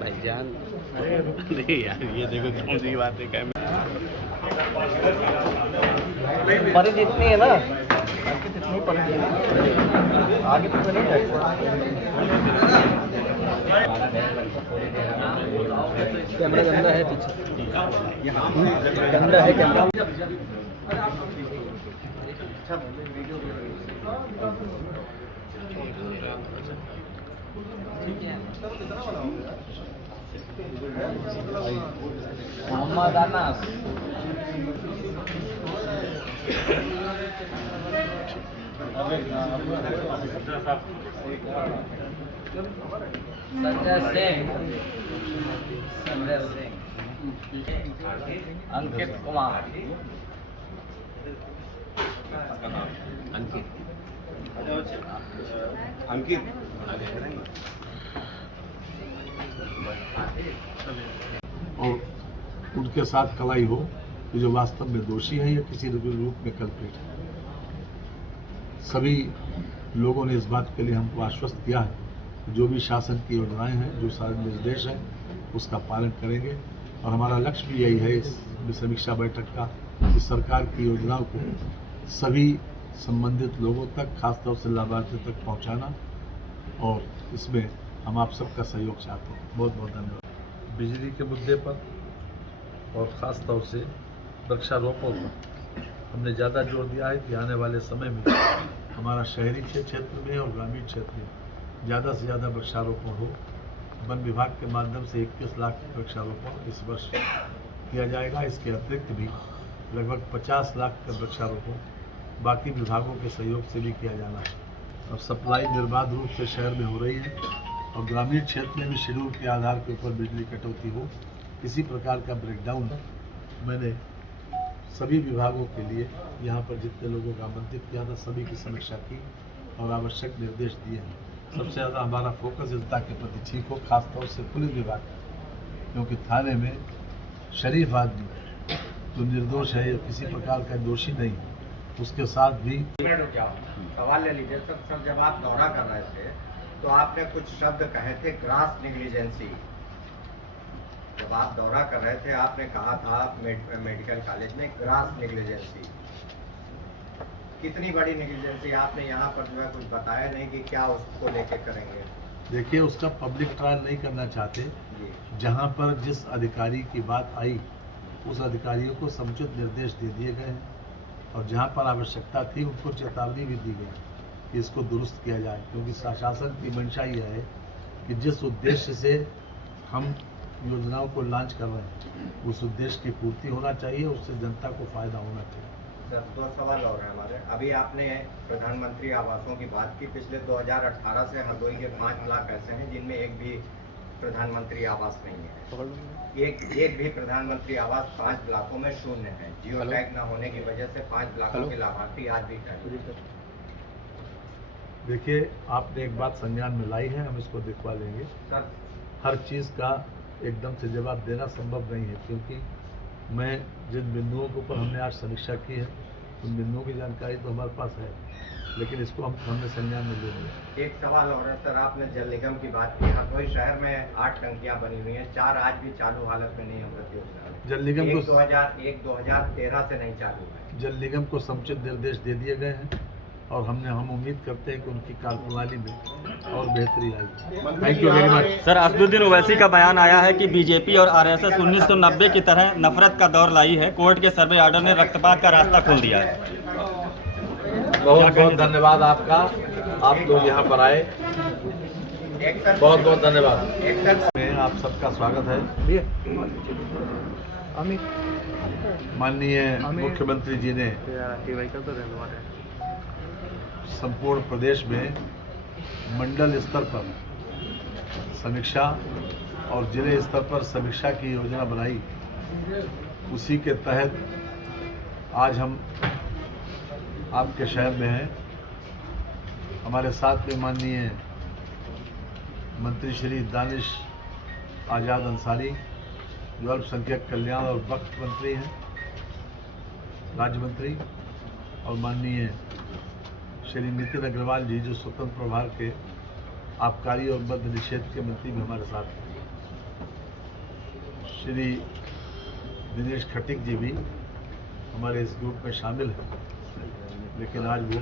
भाईजान अरे यार ये देखो कौन सी बात है परिधि जितनी है ना जितनी परिधि है आगे पीछे नहीं जाएगा। कैमरा गंदा है पीछे गंदा है कैमरा। मोहम्मद अनास संजय सिंह अंकित कुमार अंकित और उनके साथ कलाई हो कि जो वास्तव में दोषी है या किसी रूप में कल्प्रिट है। सभी लोगों ने इस बात के लिए हमको आश्वस्त किया है कि जो भी शासन की योजनाएं हैं, जो सारे निर्देश हैं, उसका पालन करेंगे। और हमारा लक्ष्य भी यही है इस समीक्षा बैठक का कि सरकार की योजनाओं को सभी संबंधित लोगों तक, खासतौर से लाभार्थियों तक पहुंचाना, और इसमें हम आप सबका सहयोग चाहते हैं। बहुत बहुत धन्यवाद। बिजली के मुद्दे पर और ख़ास तौर से वृक्षारोपण पर हमने ज़्यादा जोर दिया है कि आने वाले समय में हमारा शहरी क्षेत्र में और ग्रामीण क्षेत्र में ज़्यादा से ज़्यादा वृक्षारोपण हो। वन विभाग के माध्यम से 21 लाख वृक्षारोपण इस वर्ष किया जाएगा। इसके अतिरिक्त भी लगभग 50 लाख का वृक्षारोपण बाकी विभागों के सहयोग से भी किया जाना है। अब सप्लाई निर्बाध रूप से शहर में हो रही है और ग्रामीण क्षेत्र में भी शेड्यूल के आधार के ऊपर बिजली कटौती हो, किसी प्रकार का ब्रेकडाउन। मैंने सभी विभागों के लिए यहाँ पर जितने लोगों को आमंत्रित किया था, सभी की समीक्षा की और आवश्यक निर्देश दिए हैं। सबसे ज़्यादा हमारा फोकस जनता के प्रति ठीक हो, खासतौर से पुलिस विभाग, क्योंकि थाने में शरीफ आदमी जो निर्दोष है या किसी प्रकार का दोषी नहीं, उसके साथ भी सवाल ले लीजिए। सर जब आप दौरा कर रहे थे तो आपने कुछ शब्द कहे थे, ग्रास नेग्लिजेंसी। जब आप दौरा कर रहे थे आपने कहा था मेडिकल कॉलेज में ग्रास नेग्लिजेंसी। कितनी बड़ी नेग्लिजेंसी? आपने यहाँ पर जो है कुछ बताया नहीं कि क्या उसको लेके करेंगे। देखिए, उसका पब्लिक ट्रायल नहीं करना चाहते। जहाँ पर जिस अधिकारी की बात आई उस अधिकारियों को समुचित निर्देश दे दिए गए हैं और जहाँ पर आवश्यकता थी उनको चेतावनी भी दी गई कि इसको दुरुस्त किया जाए, क्योंकि शासन की मंशा यह है कि जिस उद्देश्य से हम योजनाओं को लॉन्च कर रहे हैं उस उद्देश्य की पूर्ति होना चाहिए, उससे जनता को फायदा होना चाहिए। सर 2 सवाल और हैं हमारे। अभी आपने प्रधानमंत्री आवासों की बात की। पिछले 2018 से हरदोई के 5 ब्लॉक ऐसे हैं जिनमें एक भी प्रधानमंत्री आवास नहीं है। एक भी प्रधानमंत्री आवास 5 ब्लॉकों में शून्य है। जियो टैग न होने की वजह से 5 ब्लॉकों के लाभार्थी आज भी हैं। देखिए, आपने एक बात संज्ञान में लाई है, हम इसको दिखवा लेंगे। सर हर चीज़ का एकदम से जवाब देना संभव नहीं है, क्योंकि मैं जिन बिंदुओं के ऊपर हमने आज समीक्षा की है उन बिंदुओं की जानकारी तो हमारे पास है, लेकिन इसको हमने संज्ञान में ले लिया। एक सवाल और है सर, आपने जल निगम की बात की। हरदोई शहर में 8 टंकियां बनी हुई हैं, 4 आज भी चालू हालत में नहीं है अमृत योजना में। जल निगम को 2013 से नहीं चालू है। जल निगम को समुचित निर्देश दे दिए गए हैं और हम उम्मीद करते हैं कि उनकी कार्यप्रणाली में और बेहतरी आएगी। Thank you very much. Sir, Asaduddin Owaisi का बयान आया है कि बीजेपी और आरएसएस 1990 की तरह नफरत का दौर लाई है। कोर्ट के सर्वे ऑर्डर ने रक्तपात का रास्ता खोल दिया है। बहुत बहुत धन्यवाद आपका, आप लोग यहाँ पर आए, बहुत बहुत धन्यवाद। में आप सबका स्वागत है। माननीय मुख्यमंत्री जी ने संपूर्ण प्रदेश में मंडल स्तर पर समीक्षा और जिले स्तर पर समीक्षा की योजना बनाई। उसी के तहत आज हम आपके शहर में हैं। हमारे साथ में माननीय मंत्री श्री दानिश आज़ाद अंसारी जो अल्पसंख्यक कल्याण और वक्फ मंत्री हैं, राज्य मंत्री, और माननीय श्री नितिन अग्रवाल जी जो स्वतंत्र प्रभार के आबकारी और मद्य निषेध के मंत्री भी हमारे साथ हैं। श्री दिनेश खटीक जी भी हमारे इस ग्रुप में शामिल हैं, लेकिन आज वो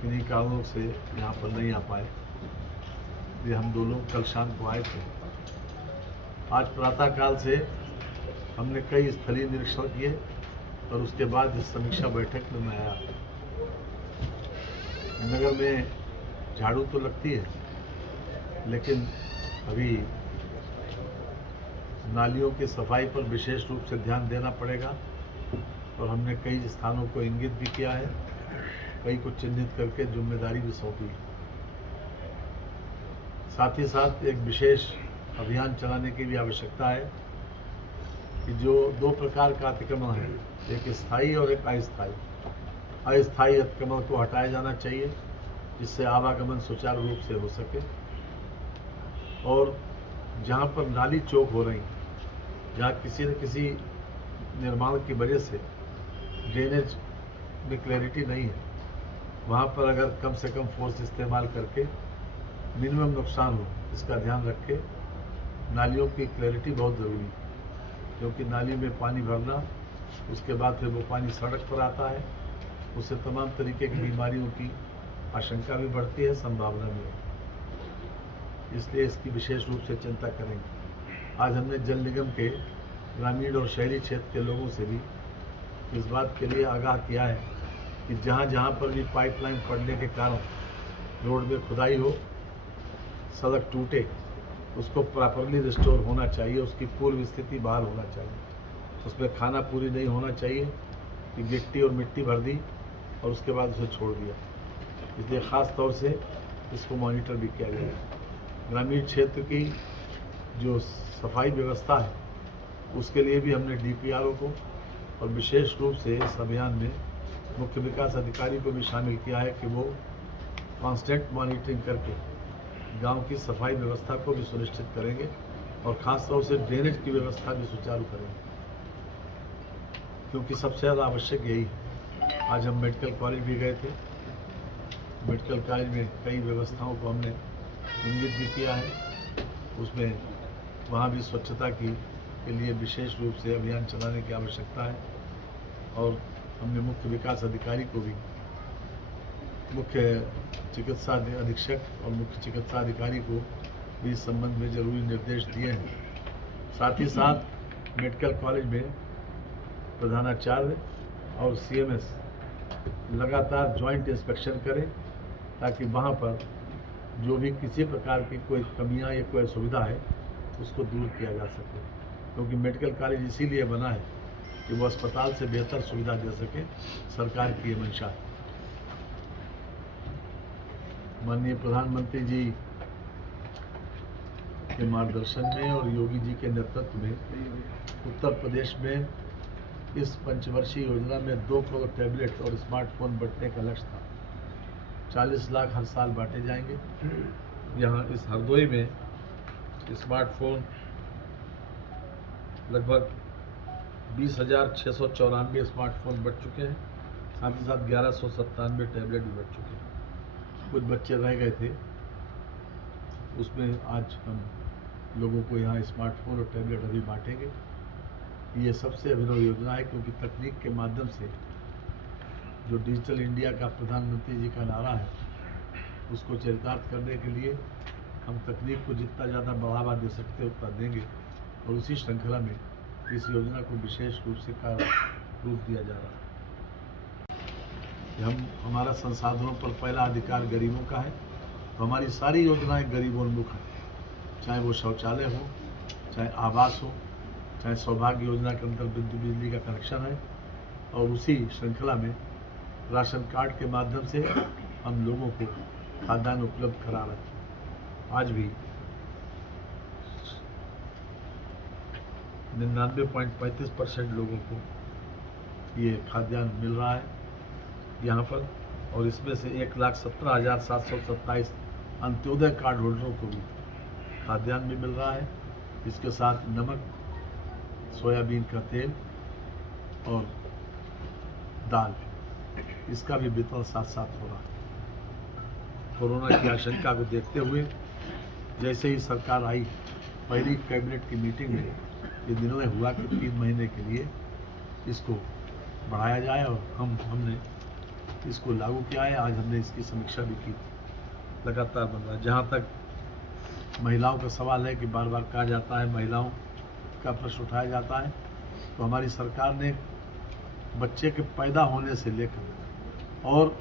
किन्हीं कारणों से यहाँ पर नहीं आ पाए। ये हम दोनों कल शाम को आए थे। आज प्रातःकाल से हमने कई स्थलीय निरीक्षण किए और उसके बाद इस समीक्षा बैठक में मैं आया। नगर में झाड़ू तो लगती है, लेकिन अभी नालियों की सफाई पर विशेष रूप से ध्यान देना पड़ेगा और हमने कई स्थानों को इंगित भी किया है, कई को चिन्हित करके जिम्मेदारी भी सौंपी। साथ ही साथ एक विशेष अभियान चलाने की भी आवश्यकता है कि जो दो प्रकार का अतिक्रमण है, एक स्थायी और एक अस्थायी। अस्थायी अतिक्रमण को हटाया जाना चाहिए, जिससे आवागमन सुचारू रूप से हो सके। और जहाँ पर नाली चौक हो रही, जहाँ किसी न किसी निर्माण की वजह से ड्रेनेज में क्लैरिटी नहीं है, वहाँ पर अगर कम से कम फोर्स इस्तेमाल करके मिनिमम नुकसान हो, इसका ध्यान रख के नालियों की क्लैरिटी बहुत ज़रूरी है। क्योंकि नाली में पानी भरना, उसके बाद फिर वो पानी सड़क पर आता है, उससे तमाम तरीके की बीमारियों की आशंका भी बढ़ती है, संभावना भी है। इसलिए इसकी विशेष रूप से चिंता करेंगे। आज हमने जल निगम के ग्रामीण और शहरी क्षेत्र के लोगों से भी इस बात के लिए आगाह किया है कि जहाँ जहाँ पर भी पाइपलाइन पड़ने के कारण रोड में खुदाई हो, सड़क टूटे, उसको प्रॉपरली रिस्टोर होना चाहिए, उसकी पूर्व स्थिति बहाल होना चाहिए। उसमें खाना पूरी नहीं होना चाहिए कि गिट्टी और मिट्टी भर दी और उसके बाद उसे छोड़ दिया। इसलिए ख़ास तौर से इसको मॉनिटर भी किया जाएगा। ग्रामीण क्षेत्र की जो सफाई व्यवस्था है, उसके लिए भी हमने डीपीआरओ को और विशेष रूप से इस अभियान में मुख्य विकास अधिकारी को भी शामिल किया है कि वो कांस्टेंट मॉनिटरिंग करके गांव की सफाई व्यवस्था को भी सुनिश्चित करेंगे और ख़ास तौर से ड्रेनेज की व्यवस्था भी सुचारू करेंगे, क्योंकि सबसे ज़्यादा आवश्यक यही है। आज हम मेडिकल कॉलेज भी गए थे। मेडिकल कॉलेज में कई व्यवस्थाओं को हमने इंगित भी किया है। उसमें वहाँ भी स्वच्छता के लिए विशेष रूप से अभियान चलाने की आवश्यकता है। और हमने मुख्य विकास अधिकारी को भी, मुख्य चिकित्सा अधीक्षक और मुख्य चिकित्सा अधिकारी को भी इस संबंध में जरूरी निर्देश दिए हैं। साथ ही साथ मेडिकल कॉलेज में प्रधानाचार्य और सीएमएस लगातार जॉइंट इंस्पेक्शन करें, ताकि वहाँ पर जो भी किसी प्रकार की कोई कमियां या कोई असुविधा है, उसको दूर किया जा सके। क्योंकि मेडिकल कॉलेज इसीलिए बना है कि वो अस्पताल से बेहतर सुविधा दे सके। सरकार की ये मंशा है। माननीय प्रधानमंत्री जी के मार्गदर्शन में और योगी जी के नेतृत्व में उत्तर प्रदेश में इस पंचवर्षीय योजना में 2 करोड़ टैबलेट और स्मार्टफोन बांटने का लक्ष्य था। 40 लाख हर साल बांटे जाएंगे। यहाँ इस हरदोई में स्मार्टफोन लगभग 20,694 स्मार्टफोन बट चुके हैं। साथ ही साथ 1197 टैबलेट भी बट चुके हैं। कुछ बच्चे रह गए थे, उसमें आज हम लोगों को यहाँ स्मार्टफोन और टैबलेट अभी बांटेंगे। ये सबसे अभिनव योजना है, क्योंकि तकनीक के माध्यम से जो डिजिटल इंडिया का प्रधानमंत्री जी का नारा है, उसको चरितार्थ करने के लिए हम तकनीक को जितना ज़्यादा बढ़ावा दे सकते हैं उतना देंगे। और उसी श्रृंखला में इस योजना को विशेष रूप से कार्य रूप दिया जा रहा है। हमारा संसाधनों पर पहला अधिकार गरीबों का है, तो हमारी सारी योजनाएं गरीबोन्मुख हैं। चाहे वो शौचालय हो, चाहे आवास हो, चाहे सौभाग्य योजना के अंतर्गत बिजली का कनेक्शन है, और उसी श्रृंखला में राशन कार्ड के माध्यम से हम लोगों को खाद्यान्न उपलब्ध करा रहे हैं। आज भी 99.35% लोगों को ये खाद्यान्न मिल रहा है यहाँ पर, और इसमें से 1,17,727 अंत्योदय कार्ड होल्डरों को भी खाद्यान्न भी मिल रहा है। इसके साथ नमक, सोयाबीन का तेल और दाल, इसका भी वितरण साथ साथ हो रहा है। कोरोना की आशंका को देखते हुए जैसे ही सरकार आई, पहली कैबिनेट की मीटिंग में ये निर्णय हुआ कि 3 महीने के लिए इसको बढ़ाया जाए और हमने इसको लागू किया है। आज हमने इसकी समीक्षा भी की, लगातार बन रहा है। जहाँ तक महिलाओं का सवाल है कि बार बार कहा जाता है, महिलाओं का प्रश्न उठाया जाता है, तो हमारी सरकार ने बच्चे के पैदा होने से लेकर और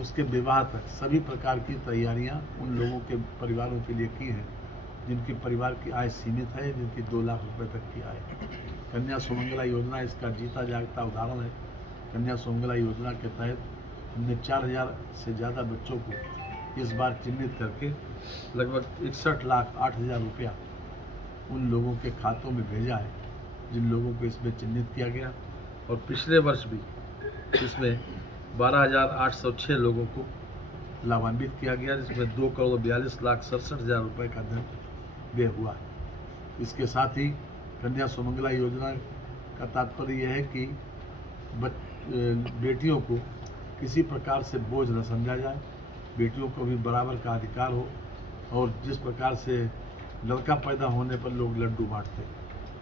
उसके विवाह तक सभी प्रकार की तैयारियां उन लोगों के परिवारों के लिए की हैं जिनके परिवार की आय सीमित है, जिनकी 2 लाख रुपए तक की आय। कन्या सुमंगला योजना इसका जीता जागता उदाहरण है। कन्या सुमंगला योजना के तहत हमने 4000 से ज़्यादा बच्चों को इस बार चिन्हित करके लगभग 61,08,000 रुपया उन लोगों के खातों में भेजा है जिन लोगों को इसमें चिन्हित किया गया। और पिछले वर्ष भी इसमें 12,806 लोगों को लाभान्वित किया गया, जिसमें 2,42,67,000 रुपये का धन व्यय हुआ है। इसके साथ ही कन्या सुमंगला योजना का तात्पर्य यह है कि बेटियों को किसी प्रकार से बोझ न समझा जाए, बेटियों को भी बराबर का अधिकार हो। और जिस प्रकार से लड़का पैदा होने पर लोग लड्डू बांटते,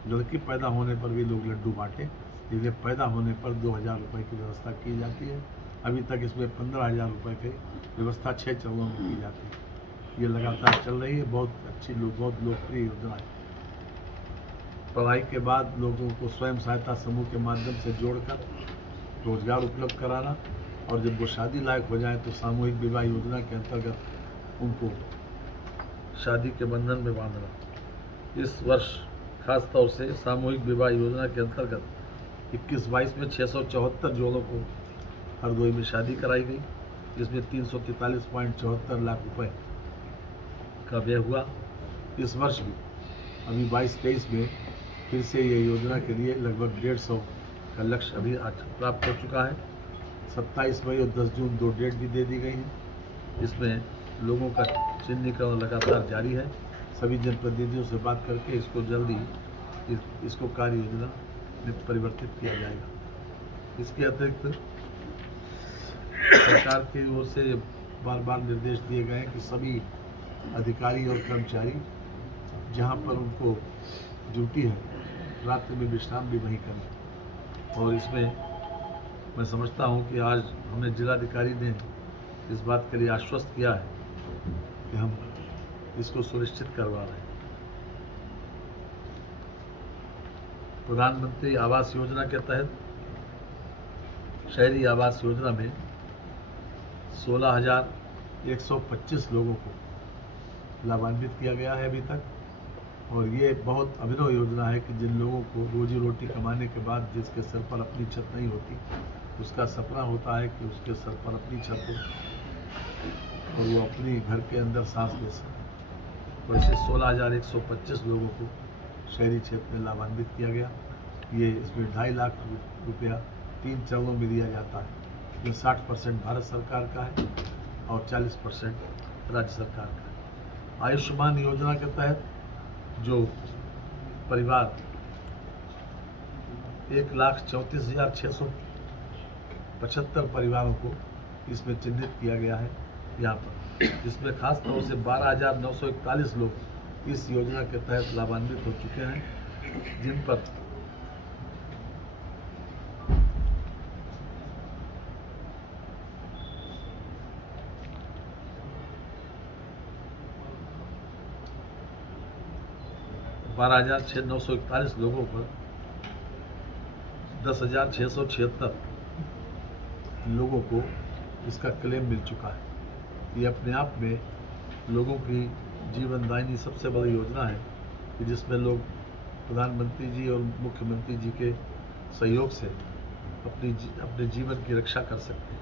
लड़की पैदा होने पर भी लोग लड्डू बांटे, इसलिए पैदा होने पर 2,000 रुपये की व्यवस्था की जाती है। अभी तक इसमें 15,000 रुपये की व्यवस्था 6 चरणों में की जाती है। ये लगातार चल रही है, बहुत अच्छी बहुत लोकप्रिय योजना है। पढ़ाई के बाद लोगों को स्वयं सहायता समूह के माध्यम से जोड़कर रोजगार उपलब्ध कराना, और जब वो शादी लायक हो जाए तो सामूहिक विवाह योजना के अंतर्गत उनको शादी के बंधन में बांधना। इस वर्ष खास तौर से सामूहिक विवाह योजना के अंतर्गत 21-22 में 674 जोड़ों को हरदोई में शादी कराई गई, जिसमें 343.74 लाख रुपए का व्यय हुआ। इस वर्ष भी अभी 22-23 में फिर से ये योजना के लिए लगभग 150 का लक्ष्य अभी आज प्राप्त हो चुका है। 27 मई और 10 जून 2 डेट भी दे दी गई हैं। इसमें लोगों का चिन्हीकरण लगातार जारी है। सभी जनप्रतिनिधियों से बात करके इसको जल्दी इसको कार्य योजना में परिवर्तित किया जाएगा। इसके अतिरिक्त सरकार की ओर से बार बार निर्देश दिए गए हैं कि सभी अधिकारी और कर्मचारी जहां पर उनको ड्यूटी है रात्रि में विश्राम भी वहीं करें। और इसमें मैं समझता हूं कि आज हमें जिलाधिकारी ने इस बात के लिए आश्वस्त किया है कि हम इसको सुनिश्चित करवा रहे हैं। प्रधानमंत्री आवास योजना के तहत शहरी आवास योजना में 16,125 लोगों को लाभान्वित किया गया है अभी तक। और ये बहुत अभिनव योजना है कि जिन लोगों को रोजी रोटी कमाने के बाद जिसके सर पर अपनी छत नहीं होती, उसका सपना होता है कि उसके सर पर अपनी छत हो और वो अपनी घर के अंदर सांस ले सके। वैसे 16,125 लोगों को शहरी क्षेत्र में लाभान्वित किया गया। ये इसमें 2.5 लाख रुपया 3 चरणों में दिया जाता है, इसमें 60% भारत सरकार का है और 40% राज्य सरकार का है। आयुष्मान योजना के तहत जो परिवार 1,34,675 परिवारों को इसमें चिन्हित किया गया है यहाँ पर, जिसमें खास तौर से 12,941 लोग इस योजना के तहत लाभान्वित हो चुके हैं, जिन पर लोगों पर 10,676 लोगों को इसका क्लेम मिल चुका है। ये अपने आप में लोगों की जीवनदायिनी सबसे बड़ी योजना है कि जिसमें लोग प्रधानमंत्री जी और मुख्यमंत्री जी के सहयोग से अपने जीवन की रक्षा कर सकते हैं।